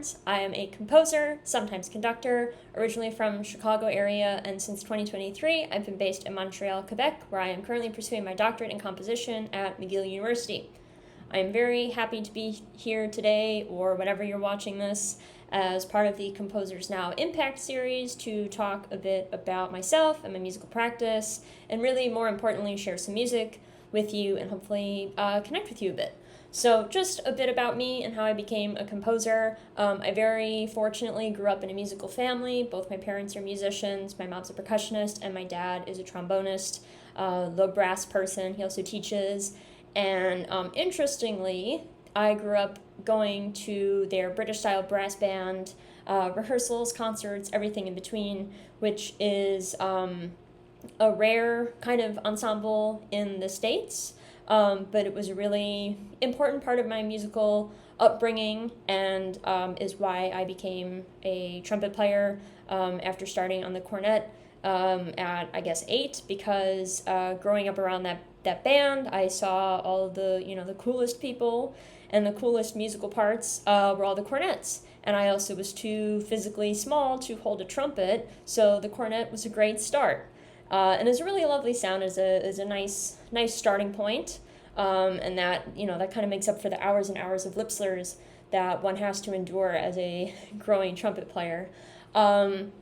Barnes. I am a composer, sometimes conductor, originally from Chicago area, and since 2023, I've been based in Montreal, Quebec, where I am currently pursuing my doctorate in composition at McGill University. I am very happy to be here today, or whenever you're watching this, as part of the Composers Now IMAPCT series to talk a bit about myself and my musical practice, and really, more importantly, share some music with you and hopefully connect with you a bit. So just a bit about me and how I became a composer. I very fortunately grew up in a musical family. Both my parents are musicians. My mom's a percussionist and my dad is a trombonist, low brass person. He also teaches. And interestingly, I grew up going to their British-style brass band, rehearsals, concerts, everything in between, which is a rare kind of ensemble in the States. But it was a really important part of my musical upbringing and is why I became a trumpet player after starting on the cornet at, I guess, 8, because growing up around that band, I saw all of the coolest people and the coolest musical parts were all the cornets. And I also was too physically small to hold a trumpet, so the cornet was a great start. And it's a really lovely sound, is a nice starting point, and that kind of makes up for the hours and hours of lip slurs that one has to endure as a growing trumpet player. And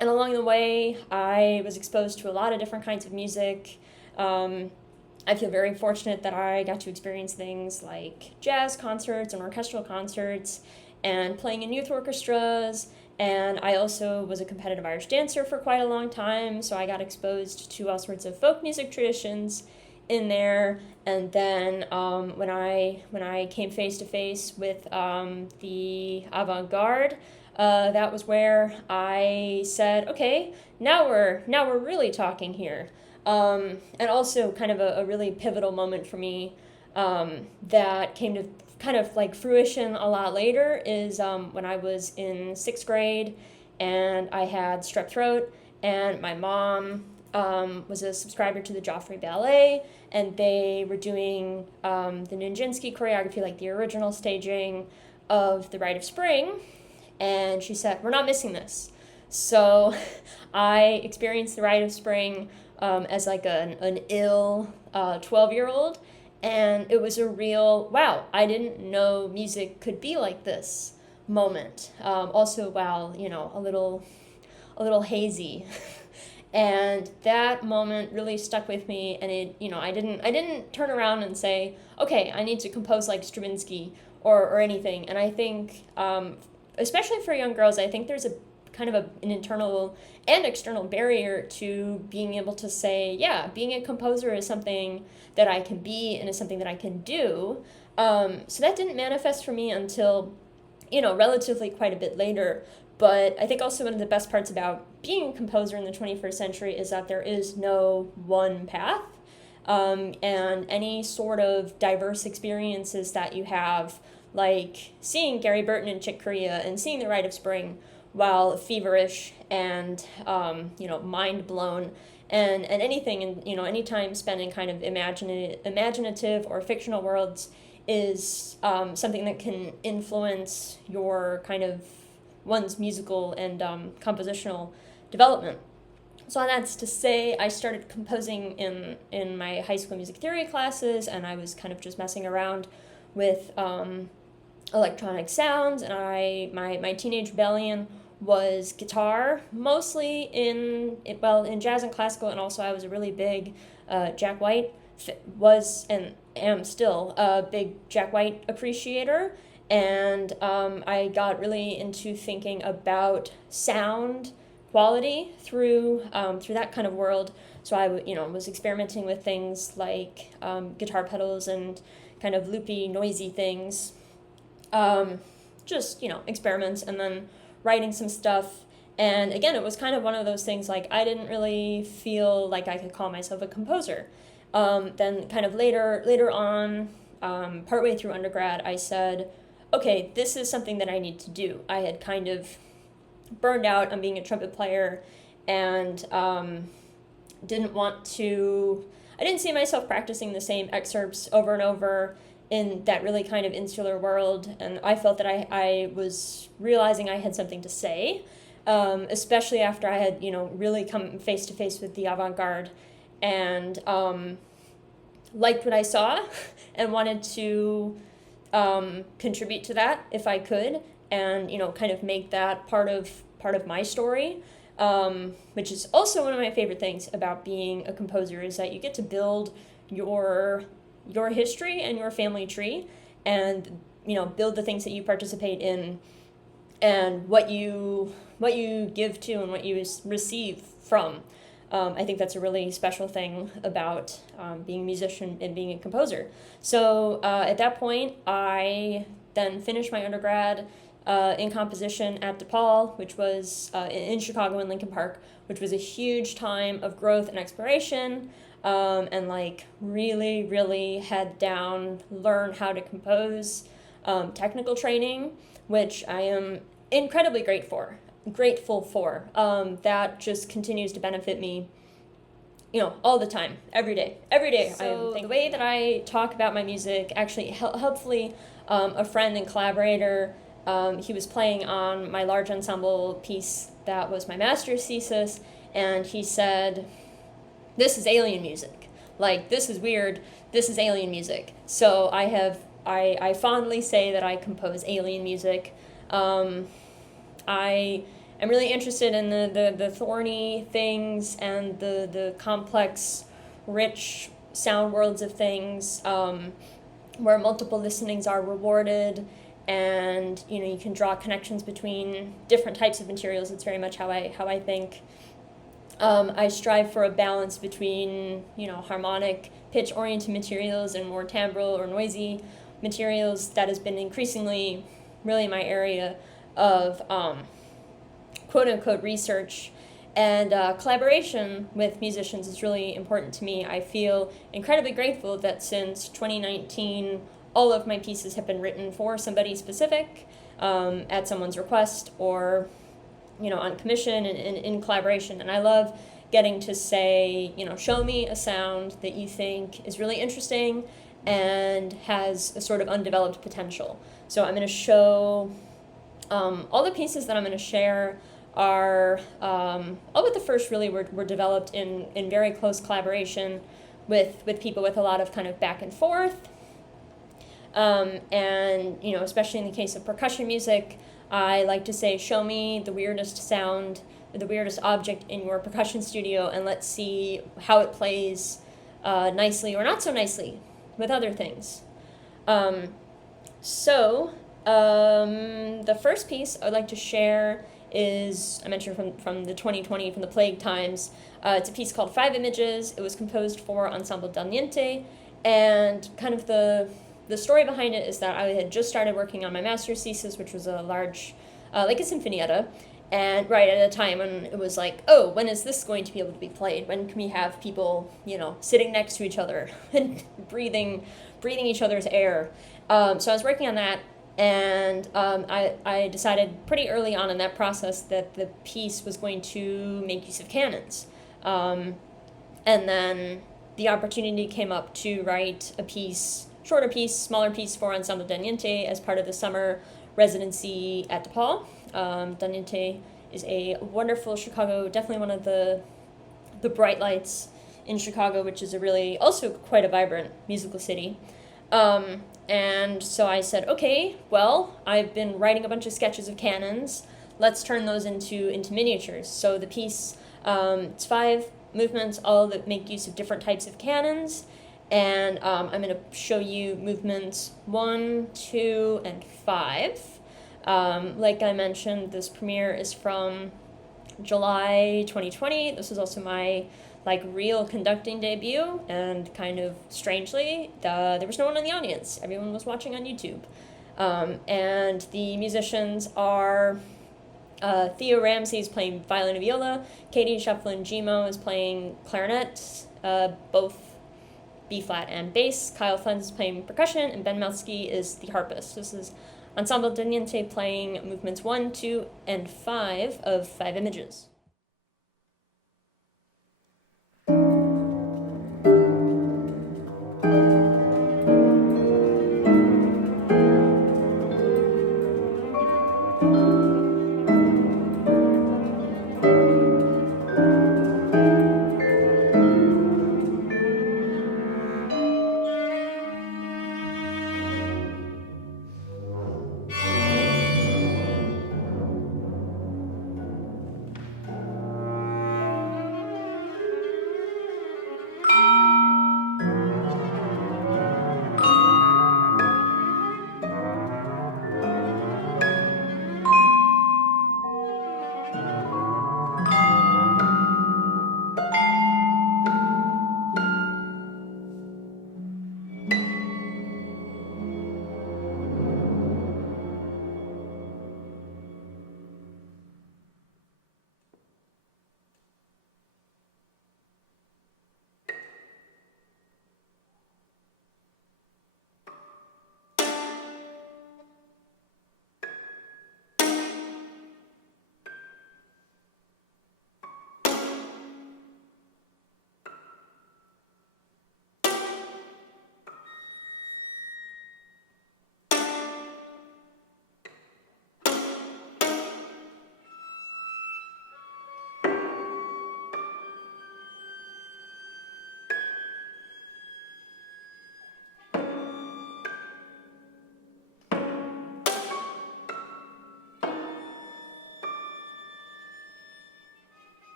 along the way, I was exposed to a lot of different kinds of music. I feel very fortunate that I got to experience things like jazz concerts and orchestral concerts and playing in youth orchestras. And I also was a competitive Irish dancer for quite a long time, so I got exposed to all sorts of folk music traditions in there. And then when I came face to face with the avant-garde, that was where I said, okay, now we're really talking here. And also kind of a really pivotal moment for me that came to kind of like fruition a lot later is when I was in 6th grade and I had strep throat, and my mom was a subscriber to the Joffrey Ballet, and they were doing the Nijinsky choreography, like the original staging of The Rite of Spring, and she said, we're not missing this. So I experienced The Rite of Spring as like an ill 12-year-old, and it was a real, wow, I didn't know music could be like this moment. Also, wow, a little hazy. And that moment really stuck with me, and I didn't turn around and say, okay, I need to compose like Stravinsky or anything. And I think, especially for young girls, I think there's a kind of an internal and external barrier to being able to say, yeah, being a composer is something that I can be and is something that I can do. So that didn't manifest for me until, relatively quite a bit later. But I think also one of the best parts about being a composer in the 21st century is that there is no one path. And any sort of diverse experiences that you have, like seeing Gary Burton in Chick Corea and seeing The Rite of Spring, while feverish and mind blown, and anything, and any time spent in kind of imaginative or fictional worlds is something that can influence your kind of one's musical and compositional development. So that's to say, I started composing in my high school music theory classes, and I was kind of just messing around with electronic sounds, and my teenage rebellion was guitar, mostly in jazz and classical, and also I was a really big Jack White, was and am still a big Jack White appreciator, and I got really into thinking about sound quality through that kind of world. So I was experimenting with things like guitar pedals and kind of loopy, noisy things, just experiments, and then writing some stuff. And again, it was kind of one of those things, like I didn't really feel like I could call myself a composer. Then kind of later on, partway through undergrad, I said, okay, this is something that I need to do. I had kind of burned out on being a trumpet player, and I didn't see myself practicing the same excerpts over and over in that really kind of insular world, and I felt that I was realizing I had something to say, especially after I had, really come face to face with the avant-garde, and liked what I saw and wanted to contribute to that if I could, and kind of make that part of my story, which is also one of my favorite things about being a composer, is that you get to build your history and your family tree, and build the things that you participate in, and what you give to and what you receive from. I think that's a really special thing about being a musician and being a composer. So at that point, I then finished my undergrad in composition at DePaul, which was in Chicago in Lincoln Park, which was a huge time of growth and exploration, and really, really head down, learn how to compose, technical training, which I am incredibly grateful for. That just continues to benefit me, all the time, every day. So the way that I talk about my music, actually, helpfully, a friend and collaborator, he was playing on my large ensemble piece that was my master's thesis, and he said, "This is alien music. This is weird. This is alien music." So I fondly say that I compose alien music. I am really interested in the thorny things and the complex, rich sound worlds of things, where multiple listenings are rewarded, and you can draw connections between different types of materials. It's very much how I think. I strive for a balance between harmonic, pitch-oriented materials and more timbral or noisy materials. That has been increasingly really my area of quote-unquote research, and collaboration with musicians is really important to me. I feel incredibly grateful that since 2019, all of my pieces have been written for somebody specific, at someone's request, or on commission and in collaboration. And I love getting to say, show me a sound that you think is really interesting and has a sort of undeveloped potential. So I'm going to show all the pieces that I'm going to share are, all but the first really were developed in very close collaboration with people with a lot of kind of back and forth. And, especially in the case of percussion music, I like to say, show me the weirdest sound, the weirdest object in your percussion studio, and let's see how it plays nicely or not so nicely with other things. The first piece I'd like to share is, I mentioned from the 2020, from the plague times. It's a piece called 5 Images. It was composed for Ensemble Del Niente, and kind of the story behind it is that I had just started working on my master's thesis, which was a large, like a sinfonietta, and right at a time when it was like, oh, when is this going to be able to be played? When can we have people, sitting next to each other and breathing each other's air? So I was working on that, and I decided pretty early on in that process that the piece was going to make use of canons. And then the opportunity came up to write a piece, shorter piece, smaller piece for Ensemble Del Niente as part of the summer residency at DePaul. Del Niente is a wonderful Chicago, definitely one of the bright lights in Chicago, which is also quite a vibrant musical city. And so I said, okay, well, I've been writing a bunch of sketches of canons. Let's turn those into miniatures. So the piece, it's 5 movements, all that make use of different types of canons. And I'm going to show you movements 1, 2, and 5. Like I mentioned, this premiere is from July 2020. This was also my real conducting debut, and kind of strangely, there was no one in the audience. Everyone was watching on YouTube. And the musicians are Theo Ramsey is playing violin and viola, Katie Shefflin-Gimo is playing clarinet, both B-flat and bass, Kyle Flenz is playing percussion, and Ben Melsky is the harpist. This is Ensemble Del Niente playing movements 1, 2, and 5 of 5 Images.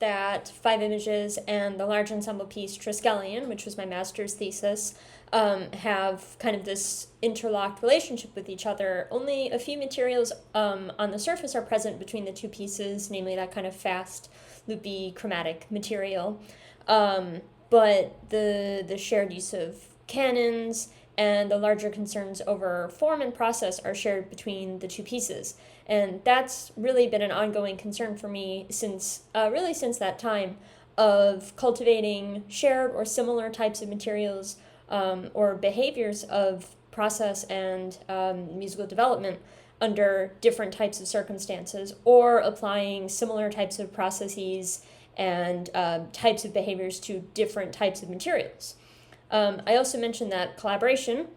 That 5 images and the large ensemble piece Triskelion, which was my master's thesis, have kind of this interlocked relationship with each other. Only a few materials on the surface are present between the two pieces, namely that kind of fast, loopy, chromatic material. But the shared use of canons and the larger concerns over form and process are shared between the two pieces. And that's really been an ongoing concern for me since that time, of cultivating shared or similar types of materials or behaviors of process and musical development under different types of circumstances, or applying similar types of processes and types of behaviors to different types of materials. I also mentioned that collaboration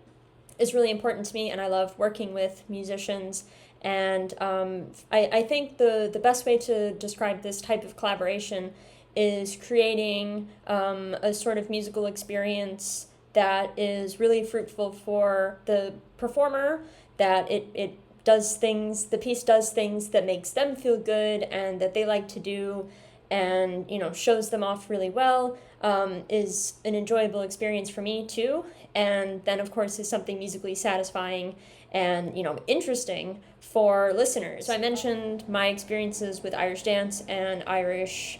is really important to me, and I love working with musicians. And I think the best way to describe this type of collaboration is creating a sort of musical experience that is really fruitful for the performer, that the piece does things that makes them feel good and that they like to do, and shows them off really well, is an enjoyable experience for me too, and then of course is something musically satisfying and interesting for listeners. So I mentioned my experiences with Irish dance and Irish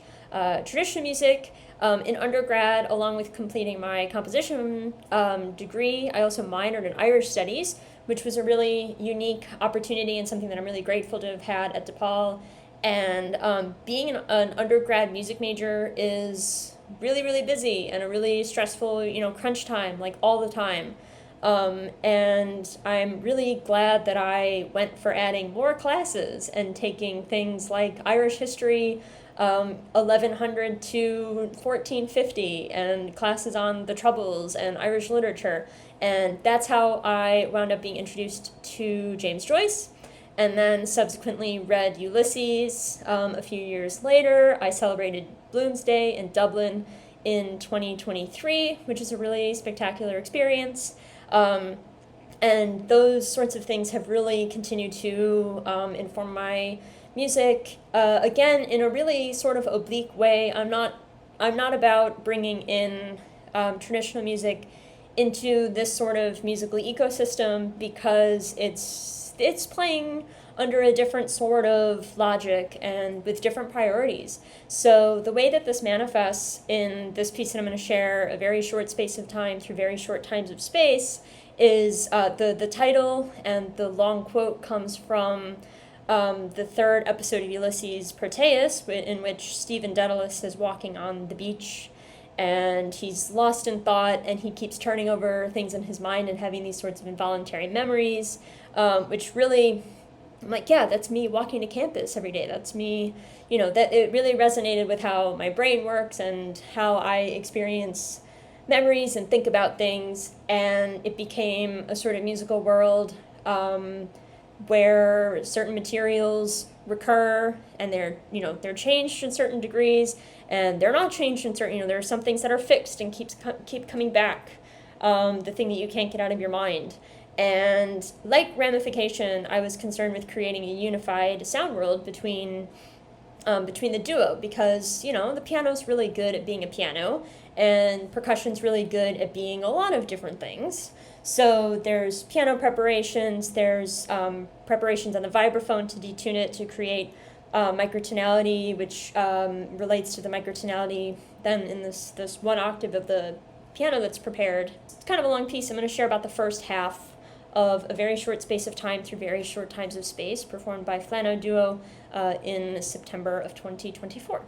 traditional music in undergrad. Along with completing my composition degree, I also minored in Irish studies, which was a really unique opportunity and something that I'm really grateful to have had at DePaul. And being an undergrad music major is really, really busy and a really stressful, crunch time, like all the time. And I'm really glad that I went for adding more classes and taking things like Irish history, 1100 to 1450, and classes on the Troubles and Irish literature. And that's how I wound up being introduced to James Joyce, and then subsequently read Ulysses. A few years later, I celebrated Bloomsday in Dublin in 2023, which is a really spectacular experience. And those sorts of things have really continued to inform my music, again, in a really sort of oblique way. I'm not about bringing in traditional music into this sort of musical ecosystem, because it's playing under a different sort of logic and with different priorities. So the way that this manifests in this piece that I'm going to share, a very short space of time through very short times of space, is the title, and the long quote comes from the third episode of Ulysses, Proteus, in which Stephen Dedalus is walking on the beach, and he's lost in thought, and he keeps turning over things in his mind and having these sorts of involuntary memories, which really, I'm like, yeah, that's me walking to campus every day. That's me, that it really resonated with how my brain works and how I experience memories and think about things. And it became a sort of musical world where certain materials recur, and they're changed in certain degrees, and they're not changed in certain, there are some things that are fixed and keep coming back, the thing that you can't get out of your mind. And like Ramification, I was concerned with creating a unified sound world between the duo, because the piano's really good at being a piano, and percussion's really good at being a lot of different things. So there's piano preparations, there's preparations on the vibraphone to detune it to create microtonality, which relates to the microtonality then in this one octave of the piano that's prepared. It's kind of a long piece. I'm going to share about the first half of a very short space of time through very short times of space, performed by Flano Duo in September of 2024.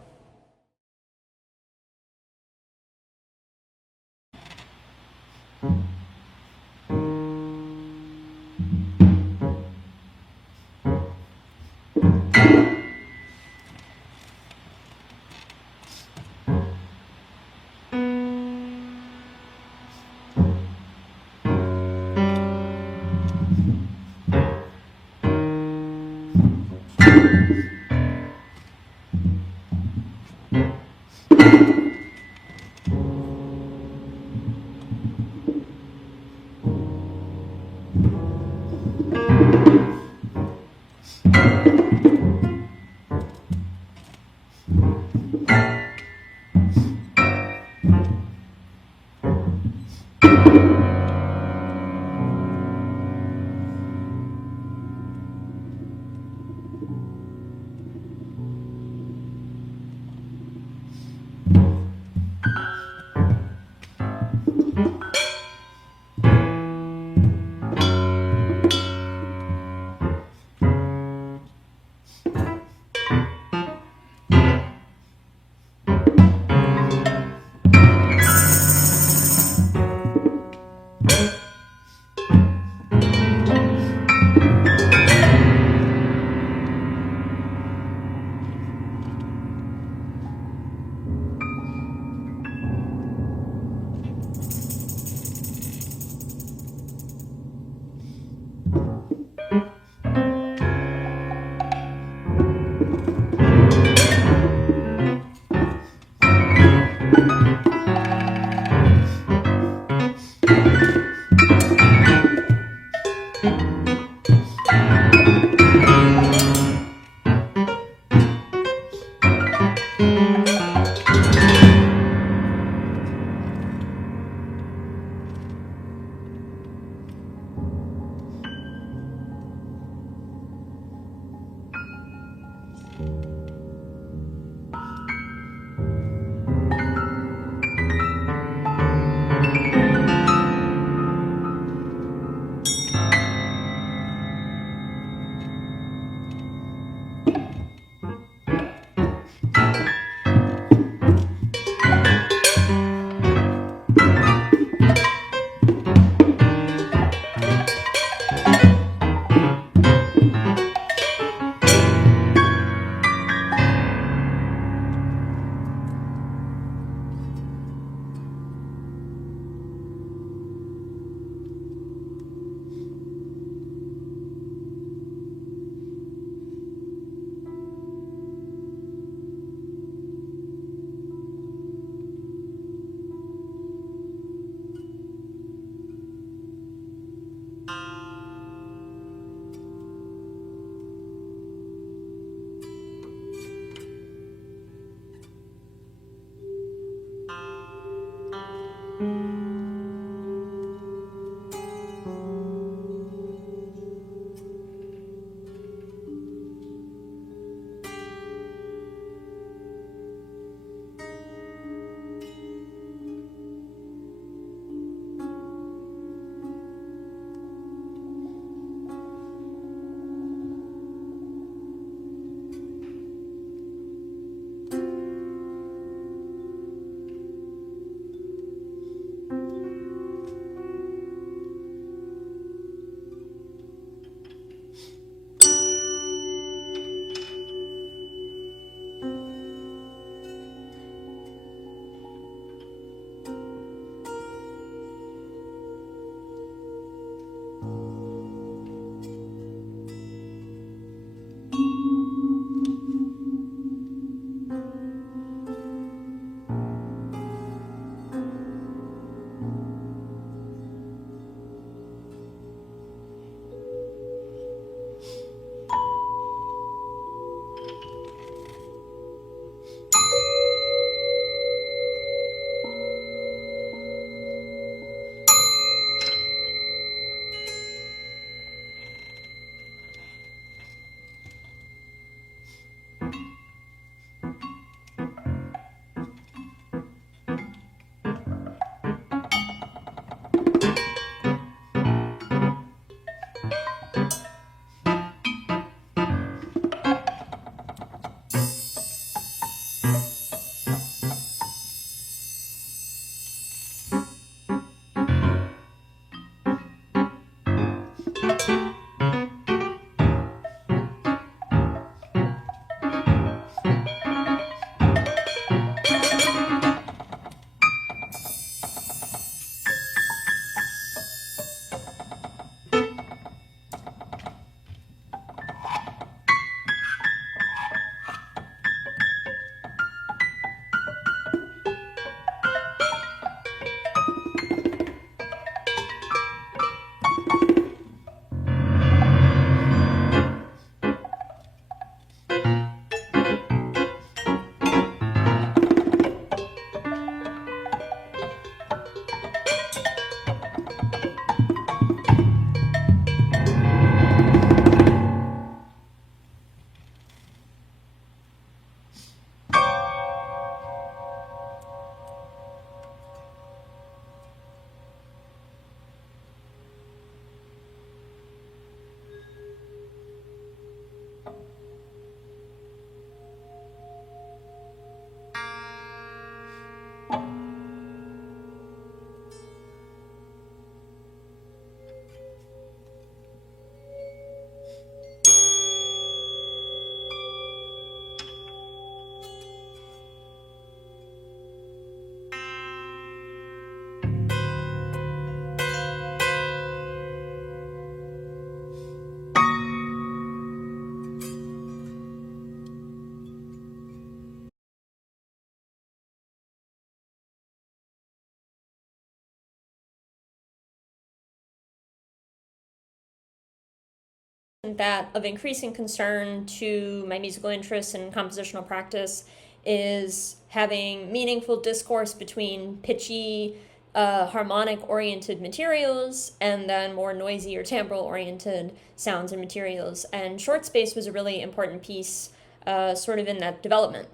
That of increasing concern to my musical interests and compositional practice is having meaningful discourse between pitchy, harmonic oriented materials and then more noisy or timbral oriented sounds and materials. And short space was a really important piece sort of in that development.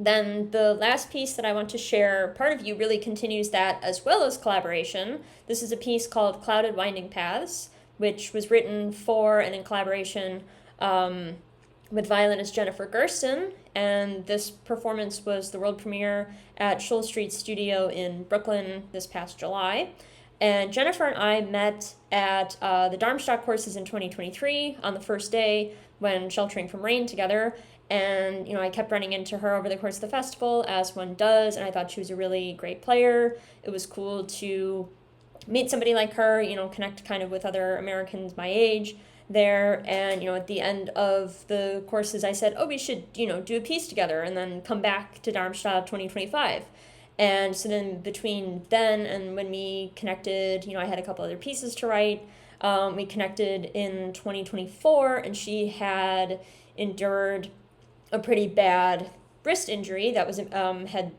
Then the last piece that I want to share, part of you really continues that as well as collaboration. This is a piece called Clouded Winding Paths, which was written for and in collaboration with violinist Jennifer Gersten, and this performance was the world premiere at Shoal Street Studio in Brooklyn this past July. And Jennifer and I met at the Darmstadt courses in 2023 on the first day when sheltering from rain together. And, I kept running into her over the course of the festival, as one does, and I thought she was a really great player. It was cool to meet somebody like her, connect kind of with other Americans my age there. And, at the end of the courses, I said, we should, do a piece together and then come back to Darmstadt 2025. And so then between then and when we connected, I had a couple other pieces to write. We connected in 2024, and she had endured a pretty bad wrist injury that was had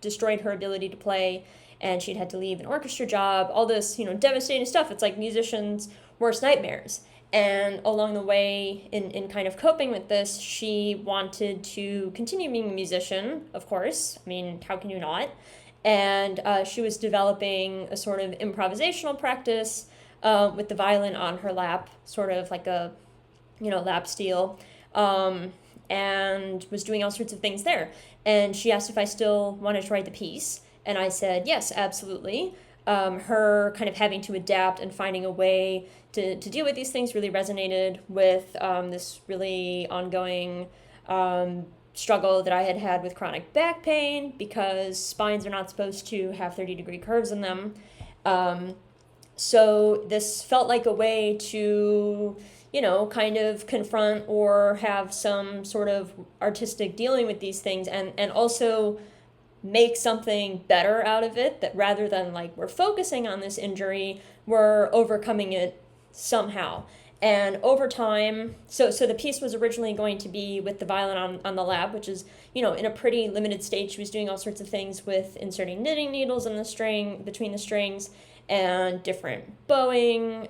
destroyed her ability to play, and she'd had to leave an orchestra job, all this devastating stuff. It's like musicians' worst nightmares. And along the way, in kind of coping with this, she wanted to continue being a musician, of course. I mean, how can you not? And she was developing a sort of improvisational practice with the violin on her lap, sort of like a lap steel. And was doing all sorts of things there. And she asked if I still wanted to write the piece, and I said, yes, absolutely. Her kind of having to adapt and finding a way to deal with these things really resonated with this really ongoing struggle that I had with chronic back pain, because spines are not supposed to have 30-degree curves in them. So this felt like a way to kind of confront or have some sort of artistic dealing with these things, and also make something better out of it, that rather than like we're focusing on this injury, we're overcoming it somehow. And over time, so the piece was originally going to be with the violin on the lab, which is, in a pretty limited stage. She was doing all sorts of things with inserting knitting needles in the string, between the strings, and different bowing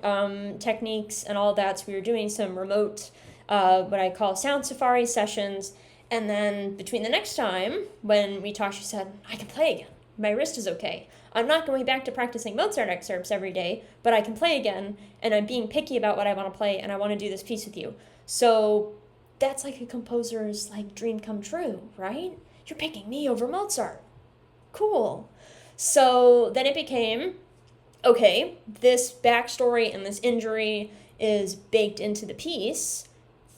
techniques and all that. So we were doing some remote, what I call sound safari sessions. And then between the next time when we talked, she said, I can play again. My wrist is okay. I'm not going back to practicing Mozart excerpts every day, but I can play again, and I'm being picky about what I want to play, and I want to do this piece with you. So that's like a composer's like dream come true, right? You're picking me over Mozart. Cool. So then it became, okay, this backstory and this injury is baked into the piece.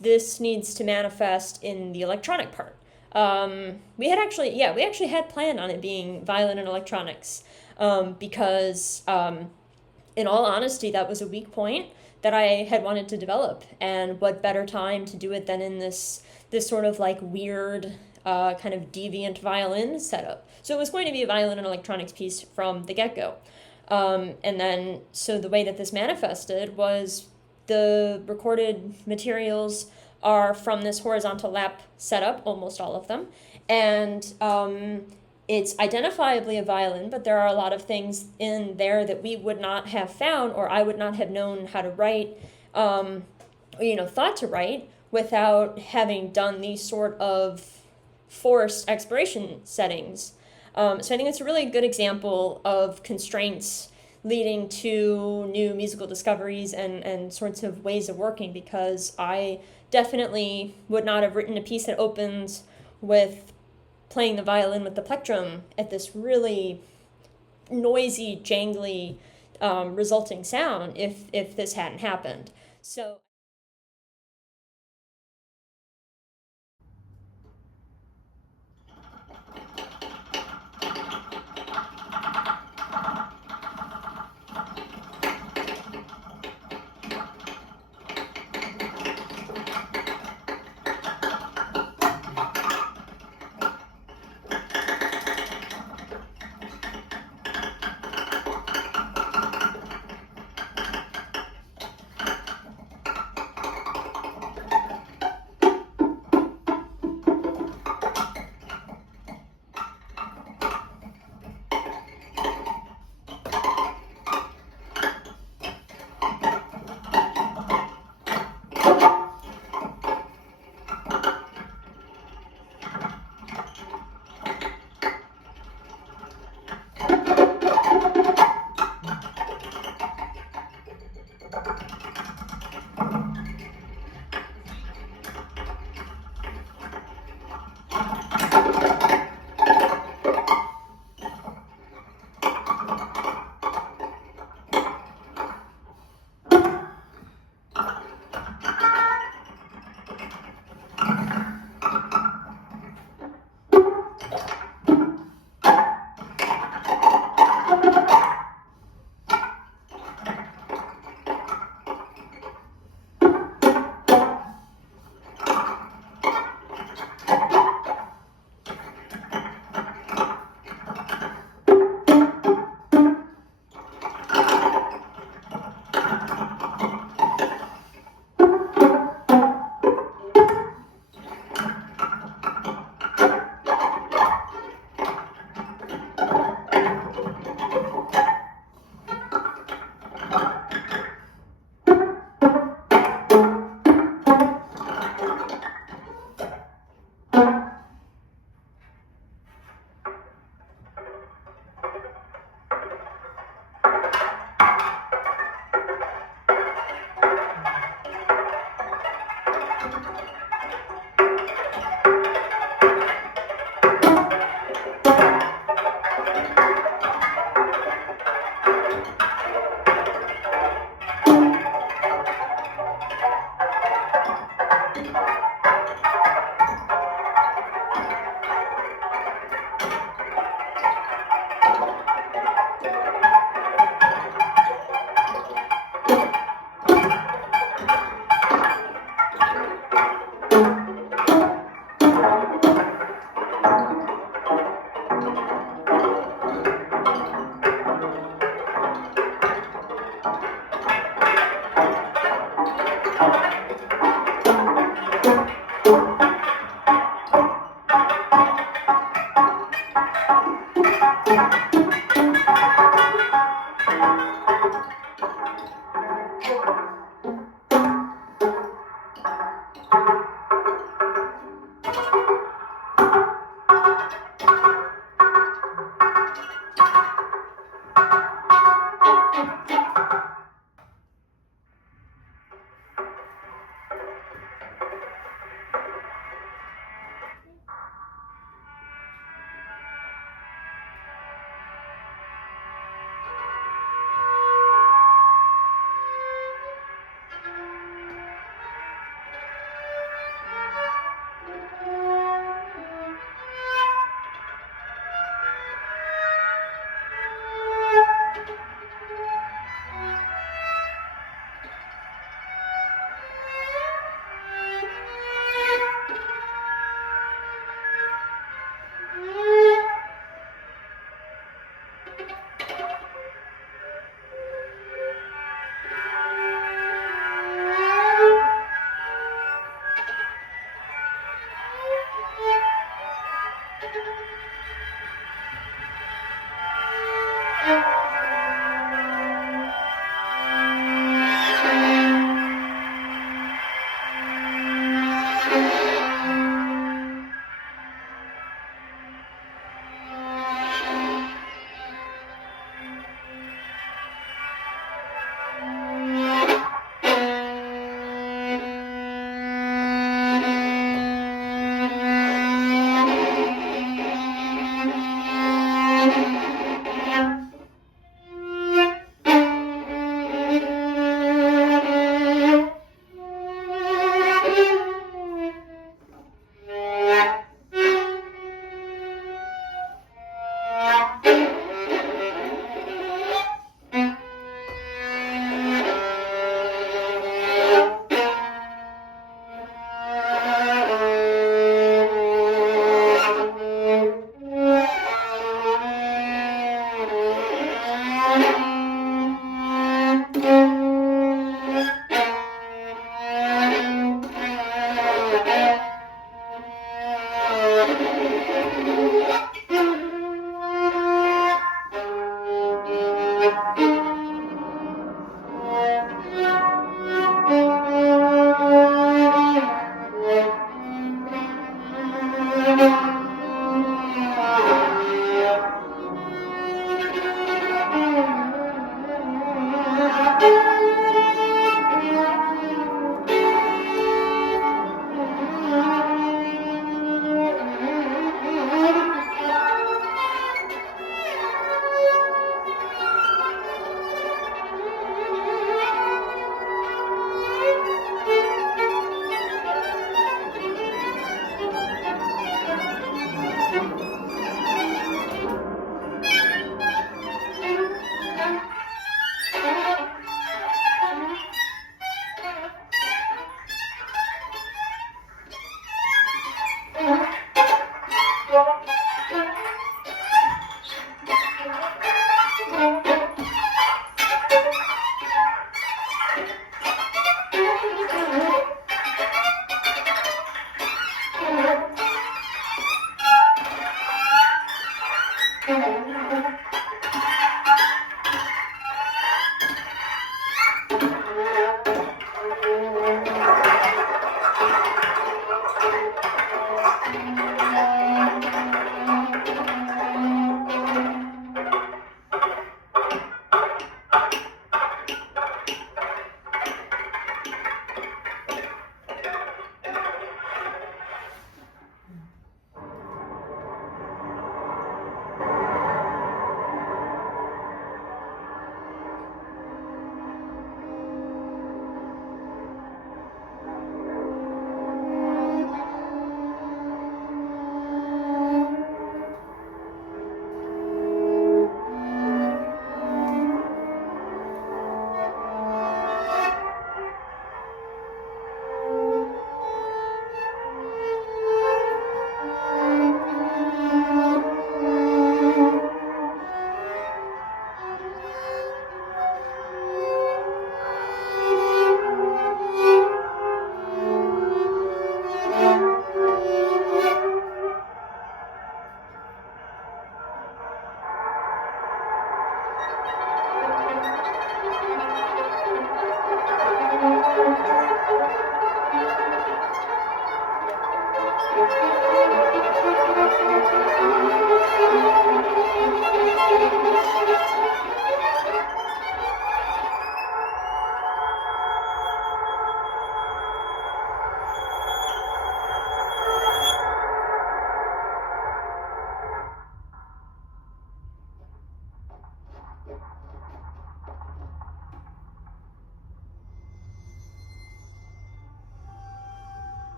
This needs to manifest in the electronic part. We actually had planned on it being violin and electronics, because in all honesty, that was a weak point that I had wanted to develop. And what better time to do it than in this sort of like weird kind of deviant violin setup. So it was going to be a violin and electronics piece from the get-go. And then, so the way that this manifested was the recorded materials are from this horizontal lap setup, almost all of them. And it's identifiably a violin, but there are a lot of things in there that we would not have found, or I would not have known how to write, thought to write, without having done these sort of forced exploration settings. So I think it's a really good example of constraints leading to new musical discoveries and sorts of ways of working, because I definitely would not have written a piece that opens with playing the violin with the plectrum at this really noisy, jangly, resulting sound if this hadn't happened. So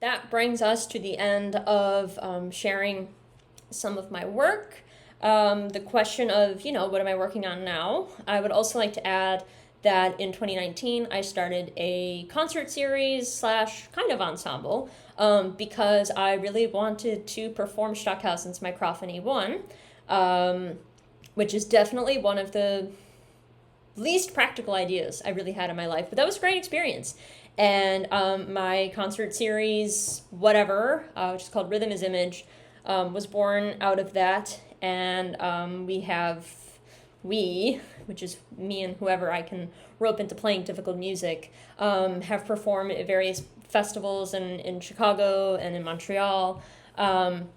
That brings us to the end of sharing some of my work. The question of, what am I working on now? I would also like to add that in 2019, I started a concert series slash kind of ensemble because I really wanted to perform Stockhausen's Microphony 1, which is definitely one of the least practical ideas I really had in my life, but that was a great experience. And my concert series, whatever, which is called Rhythm is Image, was born out of that. And we, which is me and whoever I can rope into playing difficult music, have performed at various festivals in Chicago and in Montreal. And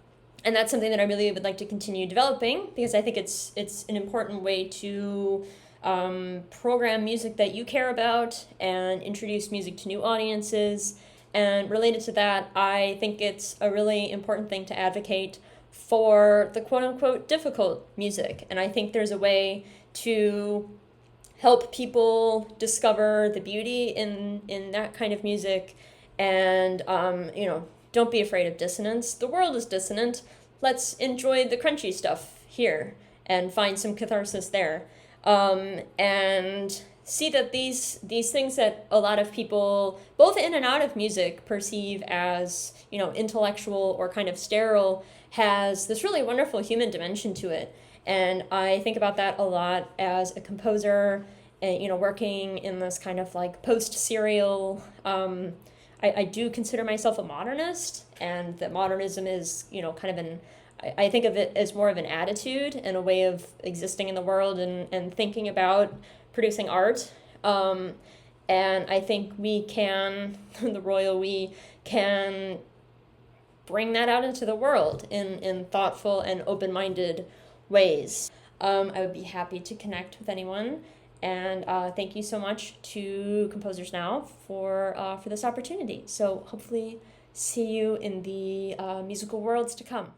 that's something that I really would like to continue developing because I think it's an important way to program music that you care about and introduce music to new audiences. And related to that, I think it's a really important thing to advocate for the quote-unquote difficult music. And I think there's a way to help people discover the beauty in that kind of music. And, don't be afraid of dissonance. The world is dissonant. Let's enjoy the crunchy stuff here and find some catharsis there. And see that these things that a lot of people, both in and out of music, perceive as, intellectual or kind of sterile, has this really wonderful human dimension to it. And I think about that a lot as a composer, working in this kind of like post-serial, I do consider myself a modernist, and that modernism is, kind of I think of it as more of an attitude and a way of existing in the world and thinking about producing art. And I think we can, the royal we, can bring that out into the world in thoughtful and open-minded ways. I would be happy to connect with anyone. And thank you so much to Composers Now for this opportunity. So hopefully see you in the musical worlds to come.